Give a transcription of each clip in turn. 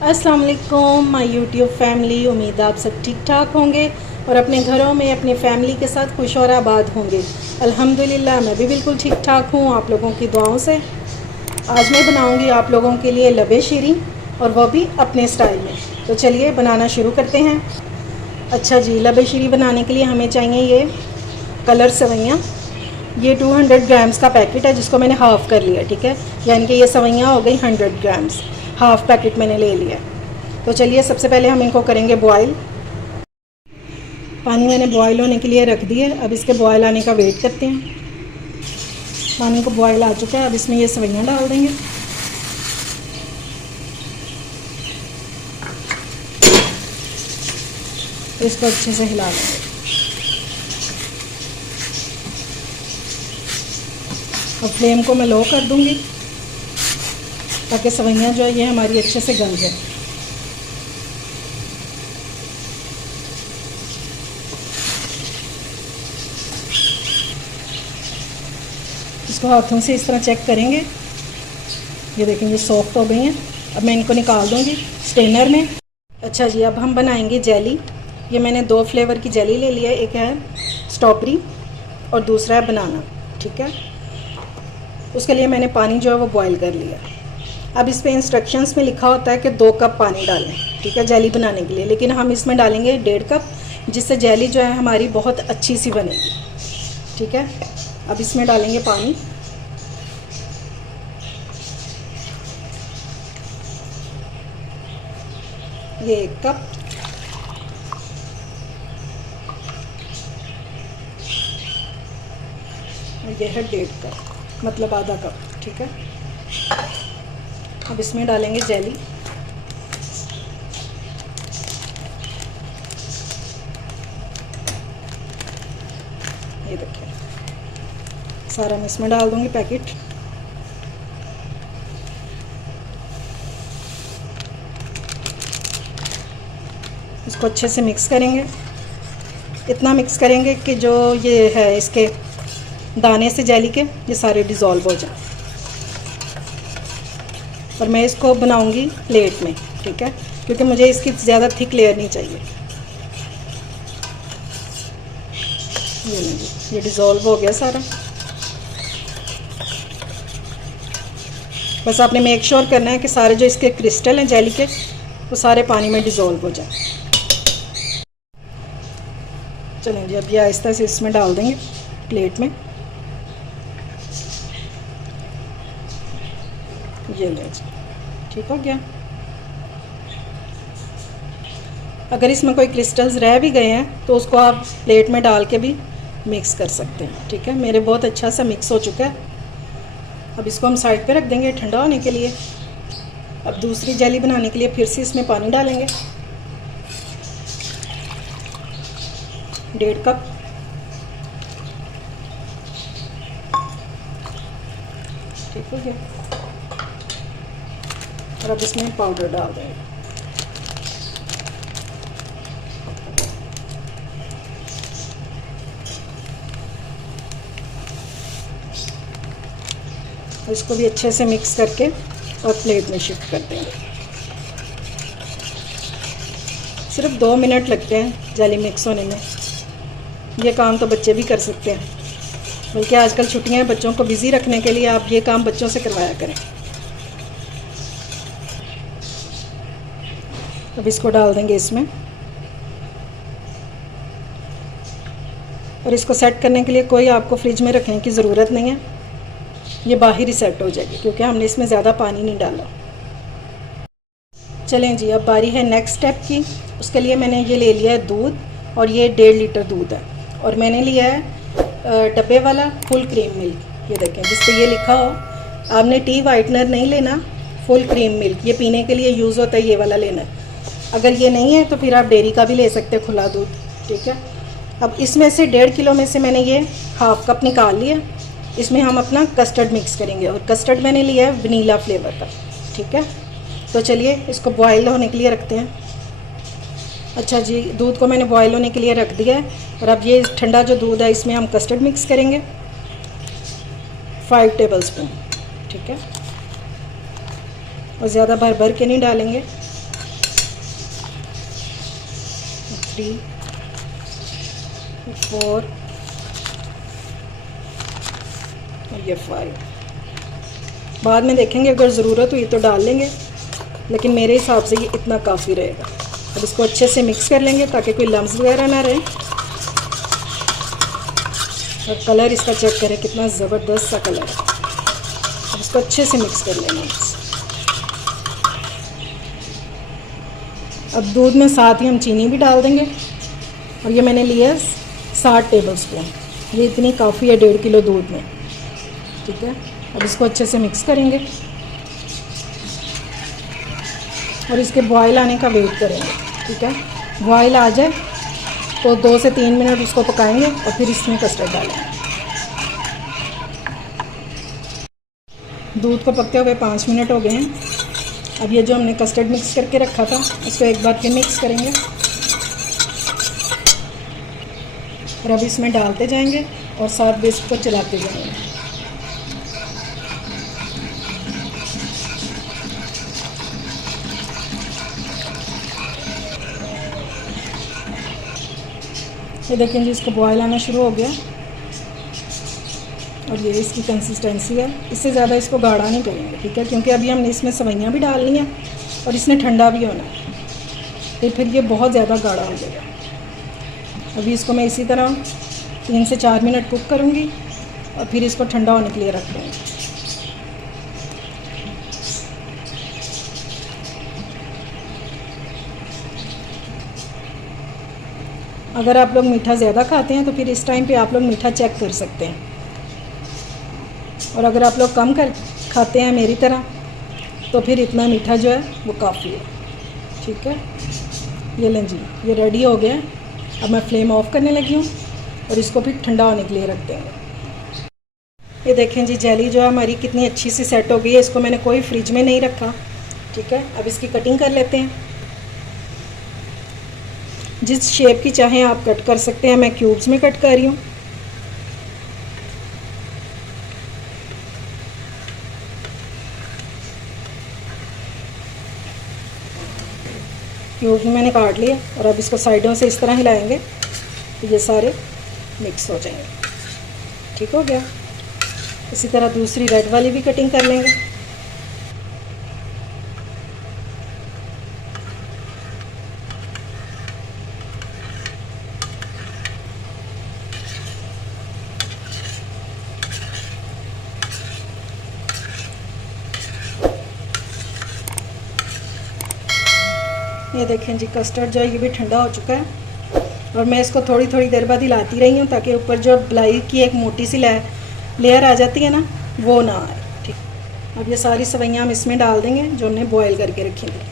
अस्सलाम वालेकुम my YouTube family. उम्मीद आप सब ठीक ठाक होंगे और अपने घरों में अपनी फैमिली के साथ खुश और आबाद होंगे। अल्हम्दुलिल्लाह मैं भी बिल्कुल ठीक ठाक हूँ आप लोगों की दुआओं से। आज मैं बनाऊँगी आप लोगों के लिए लबे शीरीं और वह भी अपने स्टाइल में। तो चलिए बनाना शुरू करते हैं। अच्छा जी, लबे शीरीं बनाने के लिए हमें चाहिए ये कलर सवैयाँ। ये 200 ग्राम्स का पैकेट है जिसको मैंने हाफ़ कर लिया, ठीक है। यानी कि ये सवैयाँ हो गई 100 ग्राम्स, हाफ़ पैकेट मैंने ले लिया। तो चलिए सबसे पहले हम इनको करेंगे बॉयल। पानी मैंने बॉयल होने के लिए रख दिया। अब इसके बॉयल आने का वेट करते हैं। पानी को बॉयल आ चुका है, अब इसमें ये सवैयाँ डाल देंगे। इसको अच्छे से हिला देंगे। अब फ्लेम को मैं लो कर दूंगी ताकि सवैयाँ जो है ये हमारी अच्छे से गल जाए। इसको हाथों से इस तरह चेक करेंगे। ये देखेंगे सॉफ्ट हो गई हैं। अब मैं इनको निकाल दूंगी स्ट्रेनर में। अच्छा जी, अब हम बनाएंगे जेली। ये मैंने 2 फ्लेवर की जेली ले लिया है, एक है स्ट्रॉबेरी और दूसरा है बनाना, ठीक है। उसके लिए मैंने पानी जो है वो बॉईल कर लिया। अब इस पे इंस्ट्रक्शंस में लिखा होता है कि 2 कप पानी डालें, ठीक है, जेली बनाने के लिए। लेकिन हम इसमें डालेंगे 1.5 कप, जिससे जेली जो है हमारी बहुत अच्छी सी बनेगी, ठीक है। अब इसमें डालेंगे पानी। ये 1 कप, और ये है 1.5 कप, मतलब आधा कप, ठीक है। अब इसमें डालेंगे जेली। ये देखिए सारा मैं इसमें डाल दूंगी पैकेट। इसको अच्छे से मिक्स करेंगे। इतना मिक्स करेंगे कि जो ये है इसके दाने से जेली के ये सारे डिज़ोल्व हो जाए। और मैं इसको बनाऊंगी प्लेट में, ठीक है, क्योंकि मुझे इसकी ज़्यादा थिक लेयर नहीं चाहिए। ये डिज़ोल्व हो गया सारा। बस आपने मेक श्योर करना है कि सारे जो इसके क्रिस्टल हैं जेली के वो सारे पानी में डिज़ोल्व हो जाए। चलें जी, अब ये आहिस्ता से इसमें डाल देंगे प्लेट में। ये ले जी, ठीक हो गया। अगर इसमें कोई क्रिस्टल्स रह भी गए हैं तो उसको आप प्लेट में डाल के भी मिक्स कर सकते हैं, ठीक है। मेरे बहुत अच्छा सा मिक्स हो चुका है। अब इसको हम साइड पे रख देंगे ठंडा होने के लिए। अब दूसरी जेली बनाने के लिए फिर से इसमें पानी डालेंगे, 1.5 कप। ठीक हो गया। और अब इसमें पाउडर डाल देंगे। इसको भी अच्छे से मिक्स करके और प्लेट में शिफ्ट कर देंगे। सिर्फ 2 मिनट लगते हैं जेली मिक्स होने में। ये काम तो बच्चे भी कर सकते हैं, बल्कि आजकल छुट्टियां हैं, बच्चों को बिज़ी रखने के लिए आप ये काम बच्चों से करवाया करें। अब इसको डाल देंगे इसमें और इसको सेट करने के लिए कोई आपको फ्रिज में रखने की ज़रूरत नहीं है। ये बाहर ही सेट हो जाएगी क्योंकि हमने इसमें ज़्यादा पानी नहीं डाला। चलें जी, अब बारी है नेक्स्ट स्टेप की। उसके लिए मैंने ये ले लिया है दूध, और ये 1.5 लीटर दूध है। और मैंने लिया है डब्बे वाला फुल क्रीम मिल्क। ये देखें जिस पर ये लिखा हो, आपने टी वाइटनर नहीं लेना, फुल क्रीम मिल्क ये पीने के लिए यूज़ होता है, ये वाला लेना है। अगर ये नहीं है तो फिर आप डेयरी का भी ले सकते हैं, खुला दूध, ठीक है। अब इसमें से 1.5 किलो में से मैंने ये हाफ़ कप निकाल लिया। इसमें हम अपना कस्टर्ड मिक्स करेंगे, और कस्टर्ड मैंने लिया है वनीला फ्लेवर का, ठीक है। तो चलिए इसको बॉयल होने के लिए रखते हैं। अच्छा जी, दूध को मैंने बॉयल होने के लिए रख दिया है। और अब ये ठंडा जो दूध है इसमें हम कस्टर्ड मिक्स करेंगे, 5 टेबलस्पून, ठीक है। और ज़्यादा भर भर के नहीं डालेंगे, 3 4 और ये 5। बाद में देखेंगे अगर ज़रूरत हुई तो डाल लेंगे, लेकिन मेरे हिसाब से ये इतना काफ़ी रहेगा। अब इसको अच्छे से मिक्स कर लेंगे ताकि कोई लम्स वगैरह ना रहे। और कलर इसका चेक करें कितना ज़बरदस्त सा कलर है। अब इसको अच्छे से मिक्स कर लेंगे। अब दूध में साथ ही हम चीनी भी डाल देंगे, और ये मैंने लिया 60 टेबल स्पून। ये इतनी काफ़ी है 1.5 किलो दूध में, ठीक है। अब इसको अच्छे से मिक्स करेंगे और इसके बॉयल आने का वेट करेंगे, ठीक है। बॉयल आ जाए तो 2 से 3 मिनट उसको पकाएंगे और फिर इसमें कस्टर्ड डालेंगे। दूध को पकते हुए 5 मिनट हो गए हैं। अब ये जो हमने कस्टर्ड मिक्स करके रखा था उसको एक बार फिर मिक्स करेंगे और अब इसमें डालते जाएंगे और साथ बिस्क को चलाते जाएंगे। ये देखें जी, इसको बॉयल आना शुरू हो गया और ये इसकी कंसिस्टेंसी है। इससे ज़्यादा इसको गाढ़ा नहीं करेंगे, ठीक है, क्योंकि अभी हमने इसमें सेवइयाँ भी डालनी हैं और इसने ठंडा भी होना है, तो फिर ये बहुत ज़्यादा गाढ़ा हो जाएगा। अभी इसको मैं इसी तरह 3 से 4 मिनट कुक करूँगी और फिर इसको ठंडा होने के लिए रख दूँगी। अगर आप लोग मीठा ज़्यादा खाते हैं तो फिर इस टाइम पे आप लोग मीठा चेक कर सकते हैं, और अगर आप लोग कम कर खाते हैं मेरी तरह तो फिर इतना मीठा जो है वो काफ़ी है, ठीक है। ये लें जी, ये रेडी हो गया। अब मैं फ्लेम ऑफ करने लगी हूँ और इसको फिर ठंडा होने के लिए रख देंगे। ये देखें जी, जेली जो है हमारी कितनी अच्छी सी सेट हो गई है। इसको मैंने कोई फ्रिज में नहीं रखा, ठीक है। अब इसकी कटिंग कर लेते हैं। जिस शेप की चाहें आप कट कर सकते हैं। मैं क्यूब्स में कट कर रही हूँ। क्यूब्स में मैंने काट लिया और अब इसको साइडों से इस तरह हिलाएंगे तो ये सारे मिक्स हो जाएंगे, ठीक हो गया। इसी तरह दूसरी रेड वाली भी कटिंग कर लेंगे। ये देखें जी, कस्टर्ड जो है ये भी ठंडा हो चुका है और मैं इसको थोड़ी थोड़ी देर बाद हिलाती रही हूँ ताकि ऊपर जो मलाई की एक मोटी सी लेयर आ जाती है ना, वो ना आए, ठीक। अब ये सारी सेवइयाँ हम इसमें डाल देंगे जो हमने बॉयल करके रखी थी।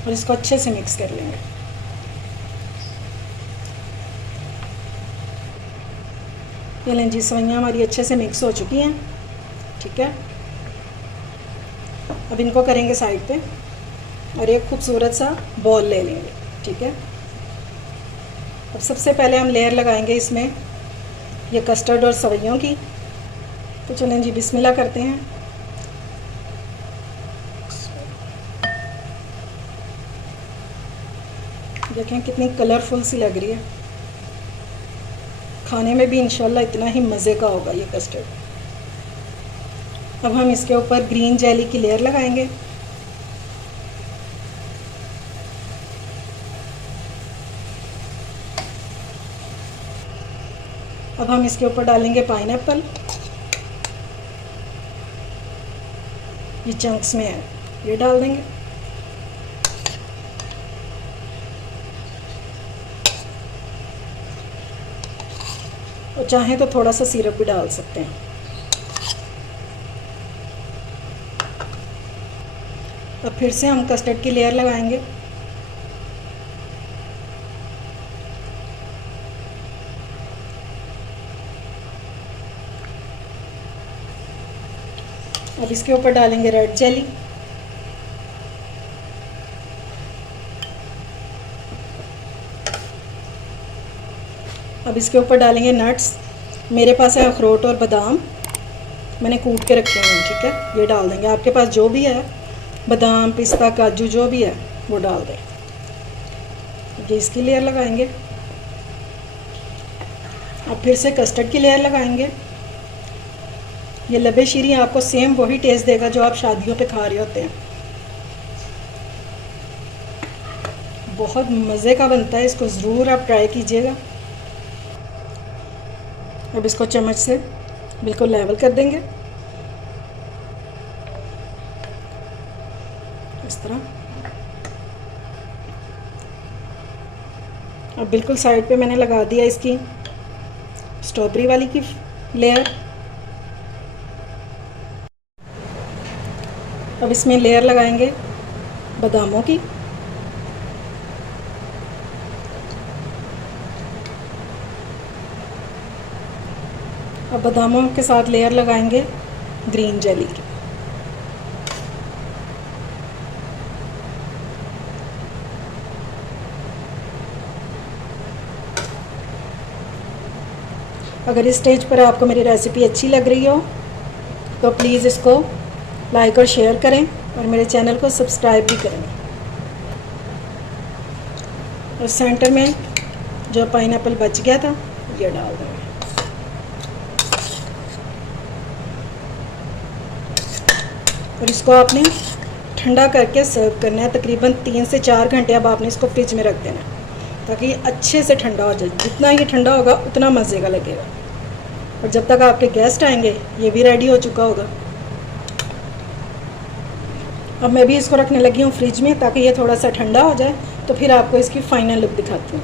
और इसको अच्छे से मिक्स कर लेंगे। ये लें जी, सेवइयाँ हमारी अच्छे से मिक्स हो चुकी हैं, ठीक है। अब इनको करेंगे साइड पे और एक खूबसूरत सा बॉल ले लेंगे, ठीक है। अब सबसे पहले हम लेयर लगाएंगे इसमें ये कस्टर्ड और सेवइयों की। तो चलें जी, बिस्मिल्लाह करते हैं। देखें कितनी कलरफुल सी लग रही है, खाने में भी इंशाल्लाह इतना ही मज़े का होगा ये कस्टर्ड। अब हम इसके ऊपर ग्रीन जेली की लेयर लगाएंगे। अब हम इसके ऊपर डालेंगे पाइनएप्पल, ये चंक्स में है, ये डाल देंगे। और चाहें तो थोड़ा सा सिरप भी डाल सकते हैं। अब फिर से हम कस्टर्ड की लेयर लगाएंगे। अब इसके ऊपर डालेंगे रेड जेली। अब इसके ऊपर डालेंगे नट्स। मेरे पास है अखरोट और बादाम, मैंने कूट के रखे हुए हैं, ठीक है। ये डाल देंगे, आपके पास जो भी है, बादाम, पिस्ता, काजू जो भी है वो डाल दें। ये इसकी लेयर लगाएंगे। अब फिर से कस्टर्ड की लेयर लगाएंगे। ये लबे शीरी आपको सेम वही टेस्ट देगा जो आप शादियों पे खा रहे होते हैं। बहुत मज़े का बनता है, इसको ज़रूर आप ट्राई कीजिएगा। अब इसको चम्मच से बिल्कुल लेवल कर देंगे इस तरह। अब बिल्कुल साइड पे मैंने लगा दिया इसकी स्ट्रॉबेरी वाली की लेयर। अब इसमें लेयर लगाएंगे बादामों की। अब बादामों के साथ लेयर लगाएंगे ग्रीन जेली की। अगर इस स्टेज पर आपको मेरी रेसिपी अच्छी लग रही हो तो प्लीज़ इसको लाइक और शेयर करें और मेरे चैनल को सब्सक्राइब भी करें। और सेंटर में जो पाइनएप्पल बच गया था ये डाल देंगे। और इसको आपने ठंडा करके सर्व करना है। तकरीबन 3 से 4 घंटे अब आपने इसको फ्रिज में रख देना है ताकि ये अच्छे से ठंडा हो जाए। जितना ये ठंडा होगा उतना मज़े का लगेगा। और जब तक आपके गेस्ट आएंगे ये भी रेडी हो चुका होगा। अब मैं भी इसको रखने लगी हूँ फ्रिज में ताकि ये थोड़ा सा ठंडा हो जाए, तो फिर आपको इसकी फ़ाइनल लुक दिखाती हूँ।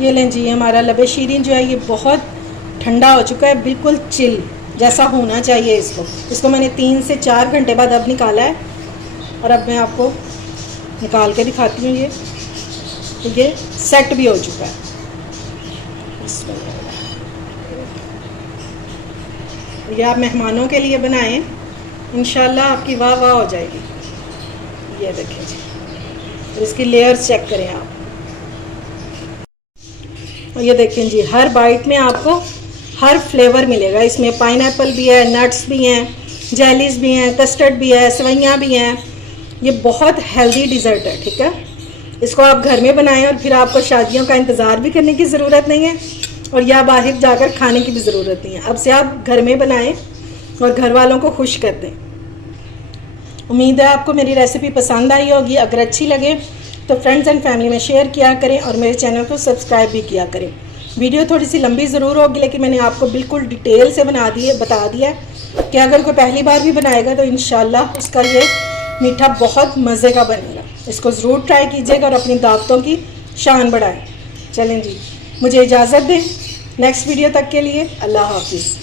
ये लें जी, हमारा लबे शीरीन जो है ये बहुत ठंडा हो चुका है, बिल्कुल चिल जैसा होना चाहिए। इसको मैंने 3 से 4 घंटे बाद अब निकाला है और अब मैं आपको निकाल के दिखाती हूँ। ये सेट भी हो चुका है। ये आप मेहमानों के लिए बनाएं, इंशाल्लाह आपकी वाह वाह हो जाएगी। ये देखें जी, और इसकी लेयर्स चेक करें आप। और ये देखें जी, हर बाइट में आपको हर फ्लेवर मिलेगा। इसमें पाइनएप्पल भी है, नट्स भी हैं, जेलीज भी हैं, कस्टर्ड भी है, सेवइयाँ भी हैं। ये बहुत हेल्दी डिज़र्ट है, ठीक है। इसको आप घर में बनाएं और फिर आपको शादियों का इंतज़ार भी करने की ज़रूरत नहीं है और या बाहर जाकर खाने की भी ज़रूरत नहीं है। अब से आप घर में बनाएं और घर वालों को खुश कर दें। उम्मीद है आपको मेरी रेसिपी पसंद आई होगी। अगर अच्छी लगे तो फ्रेंड्स एंड फैमिली में शेयर किया करें और मेरे चैनल को सब्सक्राइब भी किया करें। वीडियो थोड़ी सी लंबी ज़रूर होगी लेकिन मैंने आपको बिल्कुल डिटेल से बता दिया कि अगर कोई पहली बार भी बनाएगा तो इंशाल्लाह उसका ये मीठा बहुत मज़े का बनेगा। इसको ज़रूर ट्राई कीजिएगा और अपनी दावतों की शान बढ़ाएं। चलें जी, मुझे इजाज़त दें। नेक्स्ट वीडियो तक के लिए अल्लाह हाफिज़।